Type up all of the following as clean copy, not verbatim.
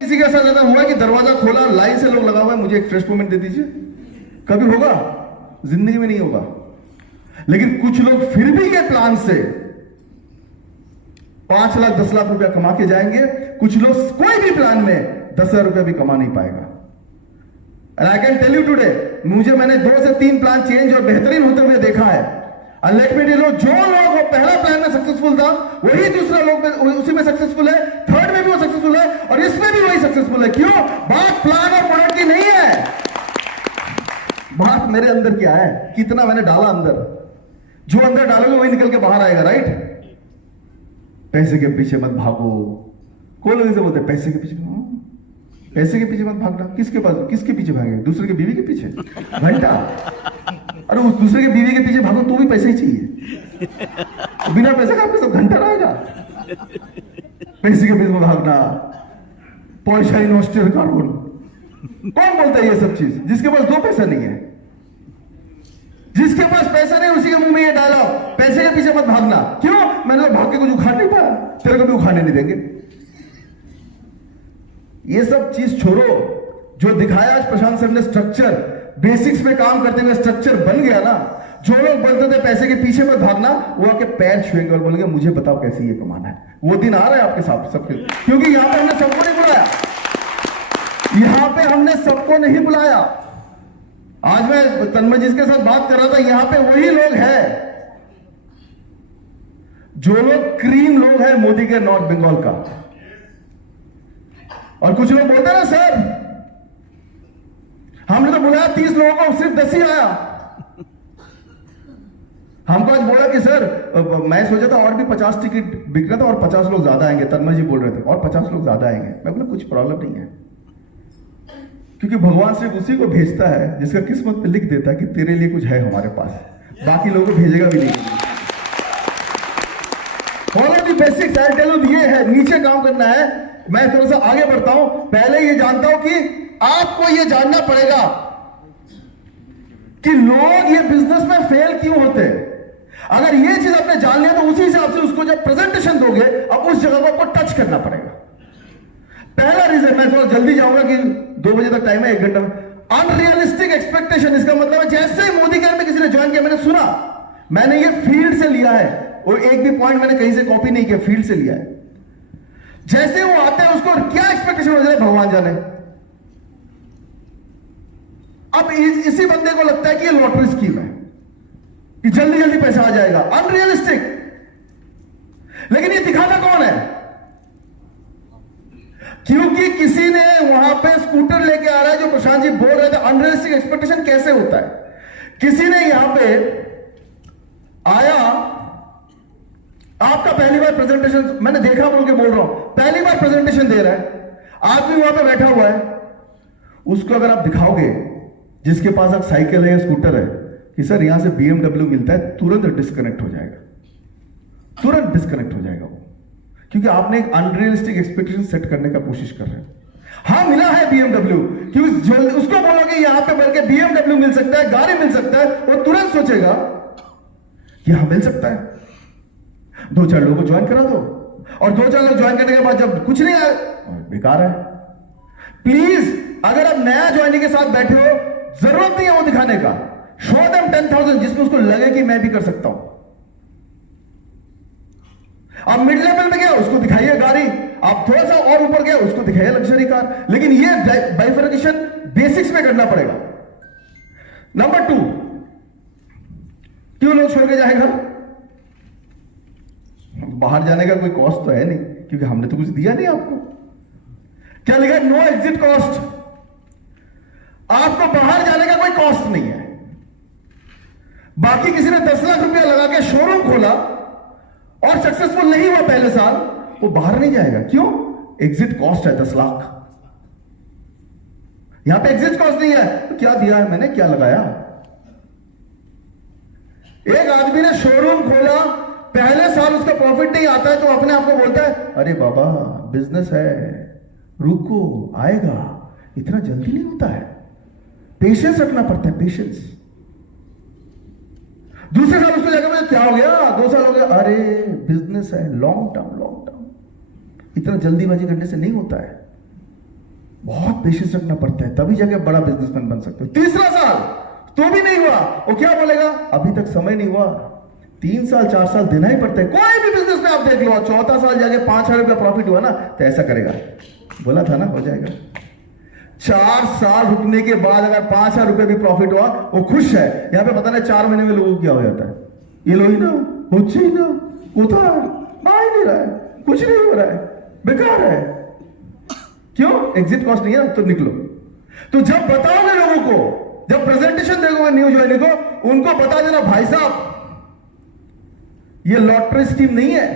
किसी के साथ ऐसा हुआ कि दरवाजा खोला, लाइन से लोग लगा हुआ है, मुझे एक फ्रेश मोमेंट दे दीजिए? कभी होगा? जिंदगी में नहीं होगा। लेकिन कुछ लोग फिर भी के प्लान से 5 लाख 10 लाख रुपया कमा के जाएंगे। कुछ लोग कोई भी प्लान में 10,000 रुपया भी कमा नहीं पाएगा। And I can tell you today, मैंने 2 से 3 प्लान चेंज और बेहतरीन होते हुए देखा है। लेट मी टेल यू, जो लोग वो पहला प्लान में सक्सेसफुल था वही दूसरा लोग में उसी में सक्सेसफुल है, थर्ड में भी वो सक्सेसफुल है और इसमें भी वही सक्सेसफुल है। क्यों? बात प्लान और प्रोडक्ट की नहीं है, बात मेरे अंदर क्या है, कितना मैंने डाला अंदर। जो अंदर डालोगे वही निकल के बाहर आएगा। राइट? पैसे के पीछे मत भागो। कोई लोग ऐसे बोलते हैं पैसे के पीछे, पैसे के पीछे मत भागना। किसके पास, किसके पीछे भागे? दूसरे के बीवी के पीछे घंटा। अरे उस दूसरे के बीवी के पीछे भागो तो भी पैसे ही चाहिए। बिना पैसे का आपके सब घंटा रहेगा। पैसे के पीछे भागना, पैसा इन्वेस्टर का रोल। कौन बोलता है ये सब चीज? जिसके पास 2 पैसा नहीं है, जिसके पास पैसा नहीं उसी के मुंह में ये डायलॉग, पैसे के पीछे मत भागना। क्यों? मैंने तो भाग के कुछ उखाड़ नहीं पाया, तेरे को भी उखाड़ने नहीं देंगे। ये सब चीज छोड़ो। जो दिखाया आज प्रशांत सर ने स्ट्रक्चर, बेसिक्स में काम करते हुए स्ट्रक्चर बन गया ना। जो लोग बोलते थे पैसे के पीछे मत भागना, वो आके पैर छुएंगे और बोलेंगे मुझे बताओ कैसे ये कमाना है। वो दिन आ रहा है आपके साथ सबके, क्योंकि यहां पे हमने सबको नहीं बुलाया। यहां पे हमने सबको नहीं बुलाया। आज मैं तन्मय जी के साथ बात कर रहा था, यहां पे वही लोग हैं जो लोग क्रीम लोग हैं मोदी के नॉर्थ बंगाल का। और कुछ लोग बोलते हैं ना सर हमने तो बुलाया 30 लोगों को, सिर्फ 10 ही आया। हमको आज बोला कि सर मैं सोचा था और भी 50 टिकट बिक रहा था और 50 लोग ज्यादा आएंगे। तन्मय जी बोल रहे थे और 50 लोग ज्यादा आएंगे। मैं बोला कुछ प्रॉब्लम नहीं है, क्योंकि भगवान सिर्फ उसी को भेजता है जिसका किस्मत पे लिख देता है कि तेरे लिए कुछ है हमारे पास, बाकी लोगों को भेजेगा भी नहीं। Follow the basics, I tell you, ये है, नीचे काम करना है। मैं थोड़ा सा आगे बढ़ता हूं। पहले ये जानता हूं कि आपको ये जानना पड़ेगा कि लोग ये बिजनेस में फेल क्यों होते हैं। अगर ये चीज आपने जान लिया तो उसी हिसाब से उसको जब प्रेजेंटेशन दोगे अब उस जगह को आपको टच करना पड़ेगा। पहला रीजन, मैं थोड़ा जल्दी जाऊंगा कि 2 बजे तक टाइम है, 1 घंटा में। Unrealistic expectation. इसका मतलब है जैसे ही मोदी केयर में किसी ने ज्वाइन किया, मैंने सुना, मैंने ये फील्ड से लिया है और एक भी पॉइंट मैंने कहीं से कॉपी नहीं किया, फील्ड से लिया है। जैसे वो आते हैं उसको क्या एक्सपेक्टेशन हो जाए भगवान जाने। अब इसी बंदे को लगता है कि ये लॉटरी स्कीम है कि जल्दी जल्दी पैसा आ जाएगा। अनरियलिस्टिक। लेकिन ये दिखाता कौन है? क्योंकि किसी ने वहां पे स्कूटर लेके आ रहा है, जो प्रशांत जी बोल रहे थे अनरियलिस्टिक एक्सपेक्टेशन कैसे होता है। किसी ने यहां पे आया, आपका पहली बार प्रेजेंटेशन, मैंने देखा बोल के बोल रहा हूं, पहली बार प्रेजेंटेशन दे रहा है, आदमी वहां पे बैठा हुआ है, उसको अगर आप दिखाओगे जिसके पास एक साइकिल है या स्कूटर है कि सर यहां से BMW मिलता है, तुरंत डिस्कनेक्ट हो जाएगा, तुरंत डिस्कनेक्ट हो जाएगा वो। क्योंकि आपने एक अनरियलिस्टिक एक्सपेक्टेशन सेट करने का कोशिश कर रहे हैं। हाँ मिला है BMW, क्योंकि उसको बोलोगे यहां पे बढ़ के BMW मिल सकता है, गाड़ी मिल सकता है, वो तुरंत सोचेगा कि हाँ मिल सकता है, 2-4 लोगों को ज्वाइन करा दो। और 2-4 लोग ज्वाइन करने के बाद जब कुछ नहीं आया, बेकार है। प्लीज अगर आप नया ज्वाइनिंग के साथ बैठे हो, जरूरत नहीं है वो दिखाने का। शो देम 10,000 जिसमें उसको लगे कि मैं भी कर सकता हूं। आप मिड लेवल में गया उसको दिखाइए गाड़ी, आप थोड़ा सा और ऊपर गया उसको दिखाइए लग्जरी कार। लेकिन ये बाइफर्केशन बेसिक्स में करना पड़ेगा। नंबर 2, क्यों लोग छोड़ के जाएगा? बाहर जाने का कोई कॉस्ट तो है नहीं, क्योंकि हमने तो कुछ दिया नहीं आपको। क्या लिखा? No exit cost. आपको बाहर जाने का कोई कॉस्ट नहीं है। बाकी किसी ने 10 लाख रुपया लगा के शोरूम खोला और सक्सेसफुल नहीं हुआ पहले साल, वो बाहर नहीं जाएगा। क्यों? एग्जिट कॉस्ट है 10 लाख। यहां पे एग्जिट कॉस्ट नहीं है, तो क्या दिया है मैंने, क्या लगाया? एक आदमी ने शोरूम खोला, पहले साल उसका प्रॉफिट नहीं आता है तो अपने आप को बोलता है अरे बाबा बिजनेस है, रुको आएगा। इतना जल्दी नहीं होता है, पेशेंस रखना पड़ता है, पेशेंस। दूसरे साल उसको जाकर बोले क्या हो गया, 2 साल हो गया, अरे बिजनेस है, लॉन्ग टर्म, इतना जल्दीबाजी करने से नहीं होता है। बहुत पेशेंस रखना पड़ता है, तभी जाके बड़ा बिजनेसमैन बन सकते हो। तीसरा साल तो भी नहीं हुआ, वो क्या बोलेगा, अभी तक समय नहीं हुआ। 3 साल 4 साल देना ही पड़ता है। कोई भी बिजनेस में आप देख लो, चौथा साल जाके 5,000 रुपया प्रॉफिट हुआ ना, तो ऐसा करेगा, बोला था ना हो जाएगा। 4 साल रुकने के बाद अगर 5,000 रुपये भी प्रॉफिट हुआ, वो खुश है। यहां पे पता नहीं 4 महीने में लोगों को क्या हो जाता है, ये लो ही ना, कुछ ही ना, उधर आ ही नहीं रहा है, कुछ नहीं हो रहा है, बेकार है। क्यों? एग्जिट कॉस्ट नहीं है, तो निकलो। तो जब बताओगे लोगों को, जब प्रेजेंटेशन देखोगे न्यू ज्वाइनिंग को, उनको बता देना भाई साहब ये लॉटरी स्कीम नहीं है,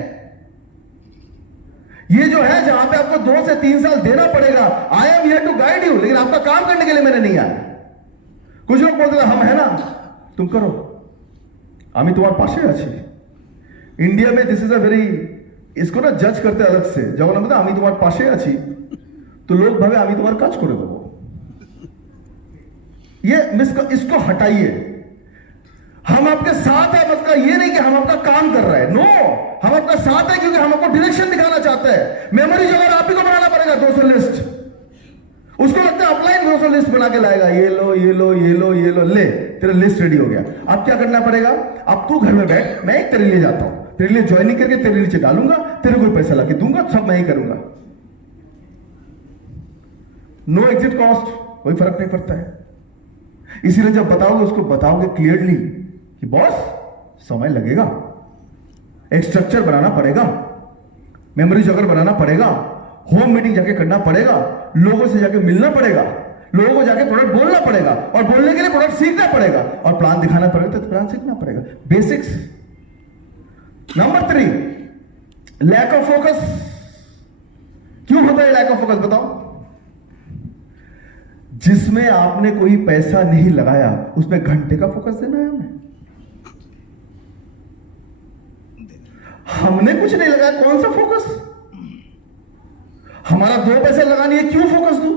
ये जो है जहां पे आपको 2 से 3 साल देना पड़ेगा। I am here to guide you, लेकिन आपका काम करने के लिए मैंने नहीं आया। कुछ लोग बोलते हम है ना, तुम करो, আমি তোমার পাশে আছি। इंडिया में दिस इज अ वेरी, इसको ना जज करते अलग से, जब हम আমি তোমার পাশে আছি तो लोग भावे আমি তোমার কাজ করে দেবো। ये इसको हटाइए, हम आपके साथ है, मतलब ये नहीं कि हम आपका काम कर रहे हैं, नो, हम आपका साथ है क्योंकि हम आपको डायरेक्शन दिखाना चाहते हैं। मेमोरी जो अगर आप ही को बनाना पड़ेगा 200 लिस्ट, उसको लगता है अपलाइन 200 लिस्ट बना के लाएगा, ये लो ये लो ये लो ये लो, ले तेरा लिस्ट रेडी हो गया। अब क्या करना पड़ेगा, अब तू घर में बैठ, मैं एक तेरे लिए जाता हूं, तेरे लिए ज्वाइनिंग करके तेरे नीचे डालूंगा, तेरे को पैसा लाके दूंगा, सब मैं ही करूंगा। नो एग्जिट कॉस्ट, कोई फर्क नहीं पड़ता है। इसीलिए जब बताओगे उसको बताओगे क्लियरली कि बॉस समय लगेगा, एक स्ट्रक्चर बनाना पड़ेगा, मेमोरी जगह बनाना पड़ेगा, होम मीटिंग जाके करना पड़ेगा, लोगों से जाके मिलना पड़ेगा, लोगों को जाके प्रोडक्ट बोलना पड़ेगा, और बोलने के लिए प्रोडक्ट सीखना पड़ेगा, और प्लान दिखाना पड़ेगा तो प्लान सीखना पड़ेगा। Basics. Number 3, lack of focus. क्यों होता है लैक ऑफ फोकस, बताओ। जिसमें आपने कोई पैसा नहीं लगाया उसमें घंटे का फोकस देना है हमें। हमने कुछ नहीं लगाया, कौन सा फोकस, हमारा 2 पैसे लगानी है, क्यों फोकस दूं।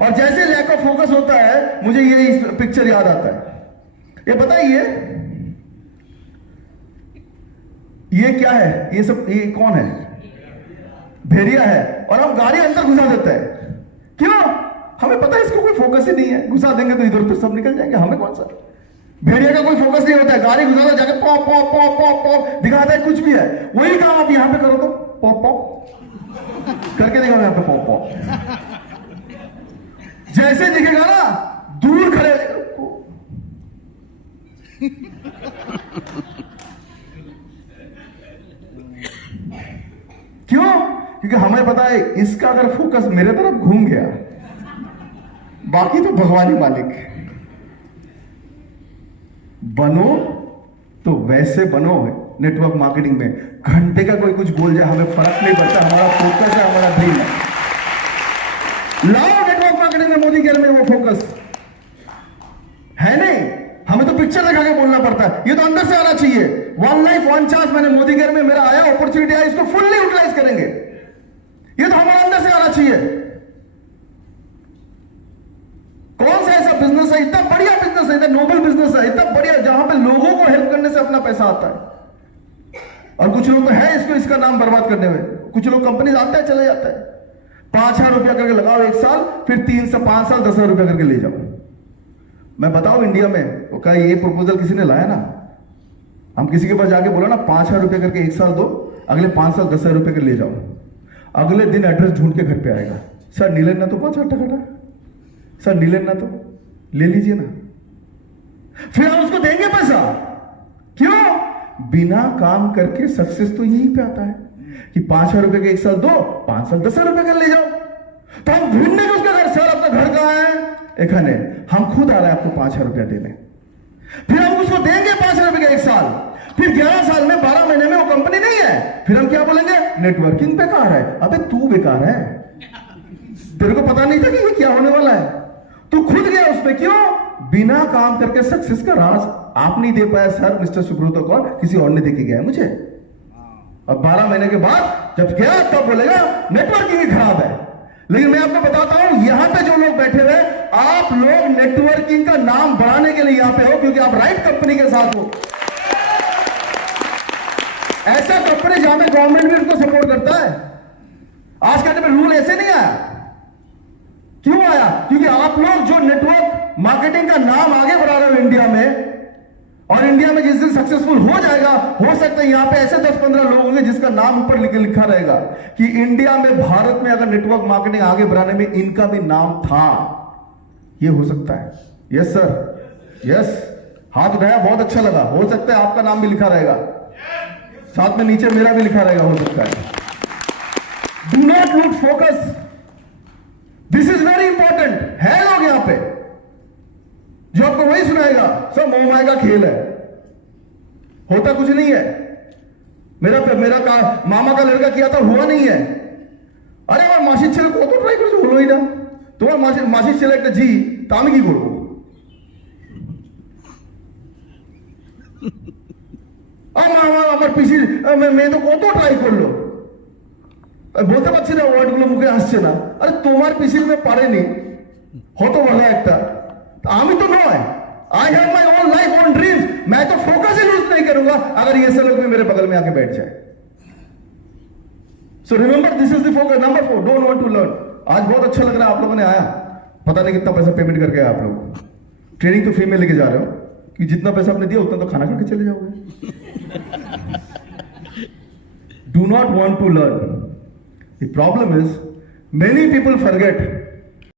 और जैसे लैक ऑफ फोकस होता है, मुझे ये पिक्चर याद आता है। ये बताइए ये क्या है, ये सब ये कौन है, भेड़िया है, और हम गाड़ी अंदर घुसा देते हैं। क्यों? हमें पता है इसको कोई फोकस ही नहीं है, घुसा देंगे तो इधर उधर सब निकल जाएंगे, हमें कौन सा। भेड़िया का कोई फोकस नहीं होता है, गाड़ी घुसा दो, जाके pop pop pop pop pop दिखाता है, कुछ भी है। वही काम आप यहां पे करो तो पॉप पॉप करके दिखाओ, यहां पे पॉप पॉप, जैसे दिखेगा ना दूर खड़े। क्यों? क्योंकि हमें पता है इसका अगर फोकस मेरे तरफ घूम गया, बाकी तो भगवान ही मालिक। बनो तो वैसे बनो नेटवर्क मार्केटिंग में, घंटे का कोई कुछ बोल जाए हमें फर्क नहीं पड़ता, हमारा फोकस है, हमारा ड्रीम है। लाओ नेटवर्क मार्केटिंग में मोदी केयर में वो फोकस है नहीं, हमें तो पिक्चर दिखा के बोलना पड़ता है, ये तो अंदर से आना चाहिए। 1 लाइफ 1 चांस, मैंने मोदी केयर में मेरा आया, अपॉर्चुनिटी आया, इसको फुल्ली यूटिलाइज करेंगे, ये तो हमारे अंदर से आना चाहिए। कौन सा ऐसा बिजनेस है, इतना बढ़िया बिजनेस है, इतना नोबल बिजनेस है, इतना बढ़िया, जहां पे लोगों को हेल्प करने से अपना पैसा आता है। और कुछ लोग तो है इसको, इसका नाम बर्बाद करने में, कुछ लोग कंपनी आते हैं चले जाते हैं, 5,000 रुपया करके लगाओ 1 साल, फिर 3 से 5 साल 10,000 रुपया करके ले जाओ। मैं बताऊं इंडिया में वो क्या, ये प्रपोजल किसी ने लाया ना, हम किसी के पास जाके बोला ना 5,000 रुपया करके 1 साल दो, अगले 5 साल 10,000 रुपये कर ले जाओ, अगले दिन एड्रेस ढूंढ के घर पे आएगा, सर नीलन ना तो 5,000 टका, सर नीलन ना तो ले लीजिए ना, फिर हम उसको देंगे पैसा। क्यों? बिना काम करके सक्सेस तो यहीं पे आता है कि 5,000 रुपए के 1 साल दो, 5 साल 10,000 रुपए कर ले जाओ। तो हम ढूंढने उसका घर, सर आपका घर कहां है, एखाने, हम खुद आ रहे हैं आपको 5,000 रुपया देने, फिर हम उसको देंगे 5,000 रुपए के 1 साल, फिर 11 साल में 12 महीने में वो कंपनी नहीं है, फिर हम क्या बोलेंगे, नेटवर्किंग बेकार है। अबे तू बेकार है, तेरे को पता नहीं था कि ये क्या होने वाला है, तू खुद गया उसमें। क्यों? बिना काम करके सक्सेस का राज आप नहीं दे पाया सर, मिस्टर सुब्रतो कौर, किसी और ने देके गया मुझे। अब 12 महीने के बाद जब गया तब बोलेगा नेटवर्किंग ही खराब है। लेकिन मैं आपको बताता हूं, यहां पे जो लोग बैठे हुए, आप लोग नेटवर्किंग का नाम बढ़ाने के लिए यहां पे हो, क्योंकि आप राइट कंपनी के साथ हो। ऐसा कंपनी जहां पे गवर्नमेंट भी उसको सपोर्ट करता है। आज के टाइम में रूल ऐसे नहीं आया, क्यों आया? क्योंकि आप लोग जो नेटवर्क मार्केटिंग का नाम आगे बढ़ा रहे हो इंडिया में, और इंडिया में जिस दिन सक्सेसफुल हो जाएगा, हो सकता है यहां पे ऐसे 10-15 लोग होंगे जिसका नाम ऊपर लिखा रहेगा कि इंडिया में, भारत में अगर नेटवर्क मार्केटिंग आगे बढ़ाने में इनका भी नाम था। यह हो सकता है। यस सर, यस, हाथ उठाया, बहुत अच्छा लगा। हो सकता है आपका नाम भी लिखा रहेगा, साथ में नीचे मेरा भी लिखा रहेगा, हो सकता है। Do not lose focus, this is very important. है लोग यहां पे जो आपको वही सुनाएगा, सब मोह माया का खेल है, होता कुछ नहीं है। मेरा मामा का लड़का किया था, हुआ नहीं है। আরে আমার মাসির ছেলে কত ট্রাই করেছে, হলোই না। তোমার মাসির ছেলে একটা জি, তা আমি কি করবো? আমার পিসির মেয়ে তো কত ট্রাই করলো, বলতে পারছি না, ওয়ার্ডগুলো মুখে আসছে না। আরে তোমার পিসির মেয়ে পারেনি, হতভাগা একটা, আমি তো নয়। I have my own life, own dreams. मैं तो फोकस ही लूज नहीं करूंगा अगर ये सब लोग भी मेरे बगल में आके बैठ जाए। So remember, this is the focus. Number 4, don't want to learn. आज बहुत अच्छा लग रहा है, आप लोगों ने आया, पता नहीं कितना पैसा पेमेंट करके आया आप लोग। ट्रेनिंग तो फ्री में लेके जा रहे हो कि जितना पैसा आपने दिया उतना तो खाना खा के चले जाओगे। Do not want to learn. The problem is many people forget